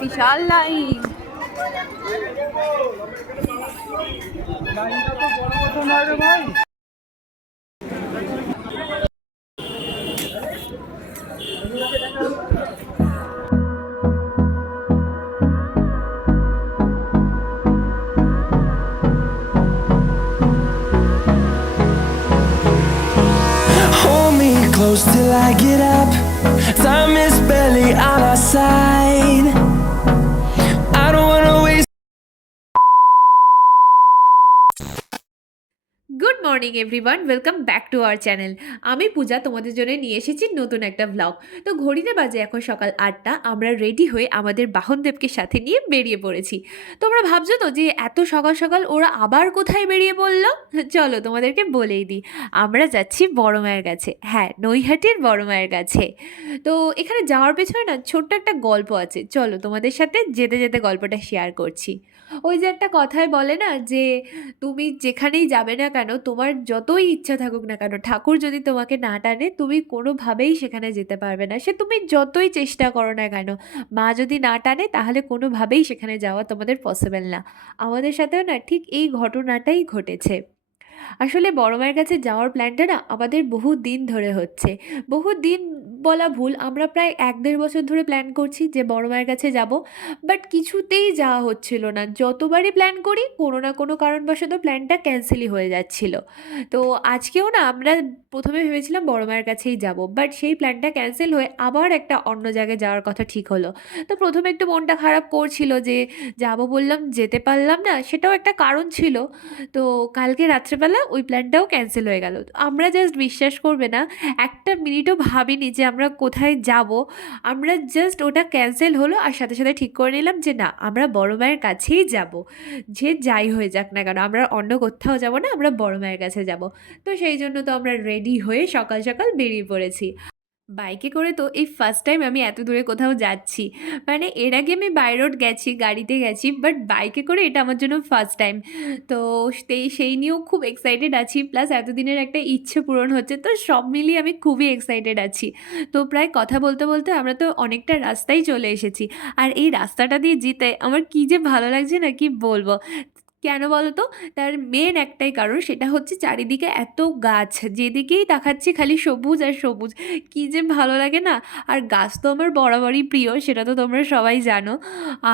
Vishal line. Hold me close till I get up. Time is barely on our side. I don't wanna waste. Good morning everyone, welcome back to our channel. আমি পূজা, তোমাদের জন্য নিয়ে এসেছি নতুন একটা blog. তো ঘড়িতে বাজে এখন সকাল 8টা। আমরা রেডি হয়ে আমাদের বাহনদেবকে সাথে নিয়ে বেরিয়ে পড়েছি। তোমরা ভাবছো তো যে এত সকাল সকাল ওরা আবার কোথায় বেরিয়ে পড়লো? চলো তোমাদেরকে বলেই দিই। আমরা যাচ্ছি বড় মায়ের কাছে, হ্যাঁ, নৈহাটির বড় মায়ের কাছে। তো এখানে যাওয়ার পেছনে না ছোট্ট একটা গল্প আছে, চলো তোমাদের সাথে যেতে যেতে গল্পটা শেয়ার করছি। ওই যে একটা কথায় বলে না যে তুমি যেখানেই যাবে না কেন, তোমার যতই ইচ্ছা থাকুক না কেন, ঠাকুর যদি তোমাকে না টানে তুমি কোনোভাবেই সেখানে যেতে পারবে না। সে তুমি যতই চেষ্টা করো না কেন, মা যদি না টানে তাহলে কোনোভাবেই সেখানে যাওয়া তোমাদের পসিবল না। আমাদের সাথেও না ঠিক এই ঘটনাটাই ঘটেছে। আসলে বড় মায়ের কাছে যাওয়ার প্ল্যানটা না আমাদের বহু দিন ধরে হচ্ছে। বহু দিন বলা ভুল, আমরা প্রায় 1-1.5 বছর ধরে প্ল্যান করছি যে বড় মায়ের কাছে যাব। বাট কিছুতেই যাওয়া হচ্ছিল না। যতবারই প্ল্যান করি কোনো না কোনো কারণবশত প্ল্যানটা ক্যান্সেলই হয়ে যাচ্ছিল। তো আজকেও না আমরা প্রথমে ভেবেছিলাম বড় মায়ের কাছেই যাব, বাট সেই প্ল্যানটা ক্যান্সেল হয়ে আবার একটা অন্য জায়গায় যাওয়ার কথা ঠিক হলো। তো প্রথমে একটু মনটা খারাপ করছিল যে যাব বললাম যেতে পারলাম না, সেটাও একটা কারণ ছিল। তো কালকে রাত্রেবেলা ওই প্ল্যানটাও ক্যান্সেল হয়ে গেল। আমরা জাস্ট বিশ্বাস করবে না, একটা মিনিটও ভাবিনি যে আমরা কোথায় যাব। আমরা জাস্ট ওটা ক্যান্সেল হলো আর সাথে সাথে ঠিক করে নিলাম যে না, আমরা বড় মায়ের কাছেই যাব। যে যাই হয়ে যাক না কেন, আমরা অন্য কোথাও যাব না, আমরা বড় মায়ের কাছে যাব। তো সেই জন্য তো আমরা রেডি হয়ে সকাল সকাল বেরিয়ে পড়েছি। বাইকে করে তো এই ফার্স্ট টাইম আমি এত দূরে কোথাও যাচ্ছি। মানে এর আগে আমি বাই রোড গেছি, গাড়িতে গেছি, বাট বাইকে করে এটা আমার জন্য ফার্স্ট টাইম। তো সেই নিয়েও খুব এক্সাইটেড আছি, প্লাস এতদিনের একটা ইচ্ছে পূরণ হচ্ছে, তো সব মিলিয়ে আমি খুবই এক্সাইটেড আছি। তো প্রায় কথা বলতে বলতে আমরা তো অনেকটা রাস্তায় চলে এসেছি। আর এই রাস্তাটা দিয়ে যেতে আমার কী যে ভালো লাগছে না, কি বলবো। কেন বলো তো? তার মেন একটাই কারণ, সেটা হচ্ছে চারিদিকে এত গাছ, যেদিকেই তাকাচ্ছি খালি সবুজ আর সবুজ। কী যে ভালো লাগে না। আর গাছ তো আমার বরাবরই প্রিয়, সেটা তো তোমরা সবাই জানো।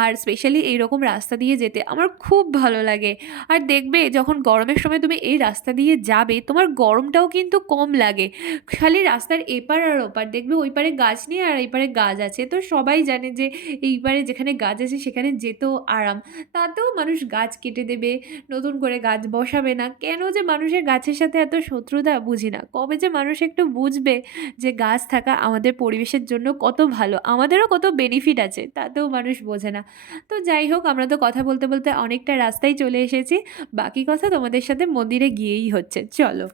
আর স্পেশালি এইরকম রাস্তা দিয়ে যেতে আমার খুব ভালো লাগে। আর দেখবে যখন গরমের সময় তুমি এই রাস্তা দিয়ে যাবে, তোমার গরমটাও কিন্তু কম লাগে। খালি রাস্তার এপার আর ওপার দেখবে, ওই পারে গাছ নেই আর এই পারে গাছ আছে। তো সবাই জানে যে এই পারে যেখানে গাছ আছে সেখানে যেতেও আরাম। তাতেও মানুষ গাছ কেটে দেবে, নতুন করে গাছ বসাবে না। কেন যে মানুষের গাছের সাথে এত শত্রুতা বুঝি না। কবে যে মানুষ একটু বুঝবে যে গাছ থাকা আমাদের পরিবেশের জন্য কত ভালো, আমাদেরও কত বেনিফিট আছে, তাতেও মানুষ বোঝে না। তো যাই হোক, আমরা তো কথা বলতে বলতে অনেকটা রাস্তায় চলে এসেছি। বাকি কথা তোমাদের সাথে মন্দিরে গিয়েই হচ্ছে, চলো।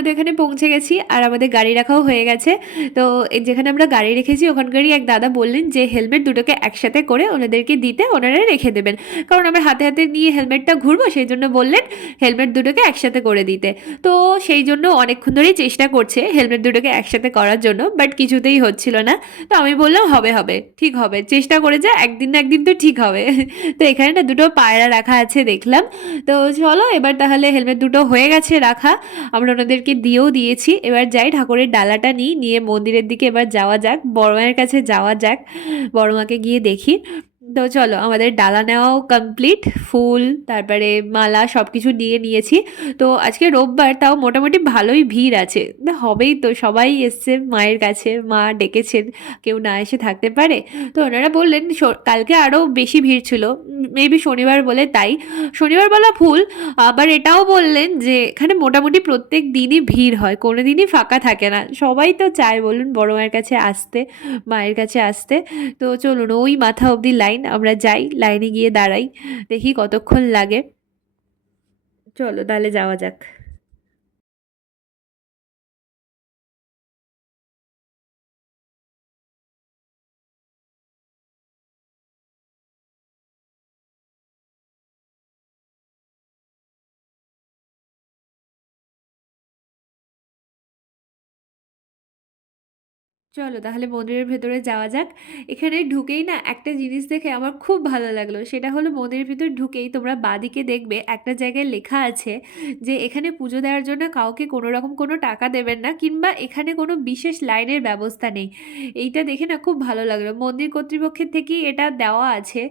আমরা তো এখানে পৌঁছে গেছি আর আমাদের গাড়ি রাখাও হয়ে গেছে। তো যেখানে আমরা গাড়ি রেখেছি ওখানকারই এক দাদা বললেন যে হেলমেট দুটোকে একসাথে করে ওনাদেরকে দিতে, ওনারা রেখে দেবেন। কারণ আমরা হাতে হাতে নিয়ে হেলমেটটা ঘুরবো, সেই জন্য বললেন হেলমেট দুটোকে একসাথে করে দিতে। তো সেই জন্য অনেকক্ষণ ধরেই চেষ্টা করছে হেলমেট দুটোকে একসাথে করার জন্য, বাট কিছুতেই হচ্ছিল না। তো আমি বললাম হবে হবে, ঠিক হবে, চেষ্টা করে যা, একদিন না একদিন তো ঠিক হবে। তো এখানে না দুটো পায়রা রাখা আছে দেখলাম। তো চলো এবার তাহলে হেলমেট দুটো হয়ে গেছে রাখা, আমরা ওনাদেরকে দিয়েও দিয়েছি। এবার যাই ঠাকুরের ডালাটা নিয়ে মন্দিরের দিকে এবার যাওয়া যাক, বড় মায়ের কাছে যাওয়া যাক, বড় মাকে গিয়ে দেখি। তো চলো আমাদের ডালা নেওয়াও কমপ্লিট, ফুল তারপরে মালা সব কিছু নিয়ে নিয়েছি। তো আজকে রোববার, তাও মোটামুটি ভালোই ভিড় আছে, হবেই তো, সবাই এসছে মায়ের কাছে, মা ডেকেছেন, কেউ না এসে থাকতে পারে। তো ওনারা বললেন কালকে আরও বেশি ভিড় ছিল, মেবি শনিবার বলে তাই, শনিবার বলা ভুল। আবার এটাও বললেন যে এখানে মোটামুটি প্রত্যেক দিনই ভিড় হয়, কোনো দিনই ফাঁকা থাকে না, সবাই তো চায় বলুন বড় মায়ের কাছে আসতে, মায়ের কাছে আসতে। তো চলুন ওই মাথা অবধি লাইন, আমরা যাই, লাইনে গিয়ে দাঁড়াই, দেখি কতক্ষণ লাগে। চলো তাহলে যাওয়া যাক। চলো তাহলে মন্দিরের ভেতরে যাওয়া যাক। এখানে ঢুকেই না একটা জিনিস দেখে আমার খুব ভালো লাগলো, সেটা হলো মন্দিরের ভিতর ঢুকেই তোমরা বাঁদিকে দেখবে একটা জায়গায় লেখা আছে যে এখানে পুজো দেওয়ার জন্য কাউকে কোনো রকম কোনো টাকা দেবেন না, কিংবা এখানে কোনো বিশেষ লাইনের ব্যবস্থা নেই। এইটা দেখে না খুব ভালো লাগলো, মন্দির কর্তৃপক্ষের থেকেই এটা দেওয়া আছে।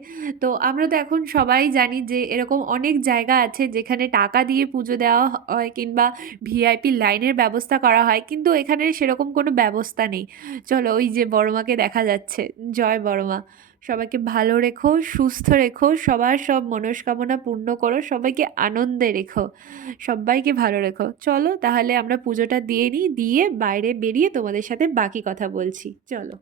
তো আমরা তো এখন সবাই জানি যে এরকম অনেক জায়গা আছে যেখানে টাকা দিয়ে পুজো দেওয়া হয়, কিংবা ভিআইপি লাইনের ব্যবস্থা করা হয়, কিন্তু এখানে সেরকম কোনো ব্যবস্থা নেই। চলো ওই যে বড় মাকে দেখা যাচ্ছে, জয় বড় মা। সবাইকে ভালো রেখো, সুস্থ রেখো, সবার সব মনস্কামনা পূর্ণ করো, সবাইকে আনন্দে রেখো, সবাইকে ভালো রেখো। চলো তাহলে আমরা পুজোটা দিয়ে নিই, দিয়ে বাইরে বেরিয়ে তোমাদের সাথে বাকি কথা বলছি, চলো।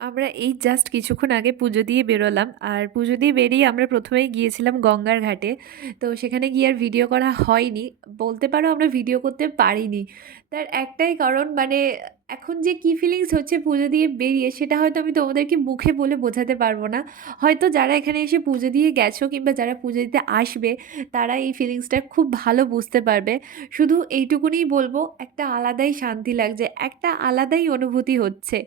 আমরা এই জাস্ট কিছুক্ষণ আগে পুজো দিয়ে বেরোলাম, আর পুজো দিয়ে বেরিয়ে আমরা প্রথমেই গিয়েছিলাম গঙ্গার ঘাটে। তো সেখানে গিয়ে আর ভিডিও করা হয়নি, বলতে পারো আমরা ভিডিও করতে পারিনি। তার একটাই কারণ, মানে এখন যে কী ফিলিংস হচ্ছে পুজো দিয়ে বেরিয়ে, সেটা হয়তো আমি তোমাদেরকে মুখে বলে বোঝাতে পারবো না। হয়তো যারা এখানে এসে পুজো দিয়ে গেছো, কিংবা যারা পুজো দিতে আসবে, তারা এই ফিলিংসটা খুব ভালো বুঝতে পারবে। শুধু এইটুকুনিই বলবো, একটা আলাদাই শান্তি লাগছে, একটা আলাদাই অনুভূতি হচ্ছে।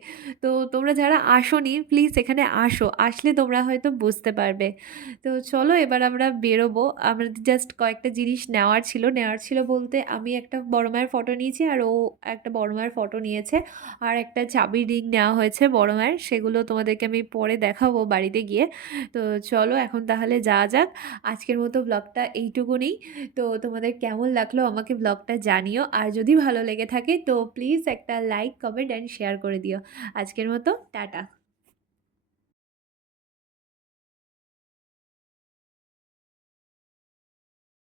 তো তোমরা যারা আসোনি প্লিজ এখানে আসো, আসলে তোমরা হয়তো বুঝতে পারবে। তো চলো এবার আমরা বেরোবো, আমাদের জাস্ট কয়েকটা জিনিস নেওয়ার ছিল বলতে আমি একটা বড় মায়ের ফটো নিয়েছি, আর ও একটা বড় মায়ের ফটো নিয়েছে, আর একটা চাবির রিং নেওয়া হয়েছে বড় মায়ের, সেগুলো তোমাদেরকে আমি পরে দেখাবো বাড়িতে গিয়ে। তো চলো এখন তাহলে যাওয়া যাক। আজকের মতো ব্লগটা এইটুকুনি। তো তোমাদের কেমন লাগলো আমাকে ব্লগটা জানিও, আর যদি ভালো লেগে থাকে তো প্লিজ একটা লাইক, কমেন্ট অ্যান্ড শেয়ার করে দিও। আজকের মতো টাটা।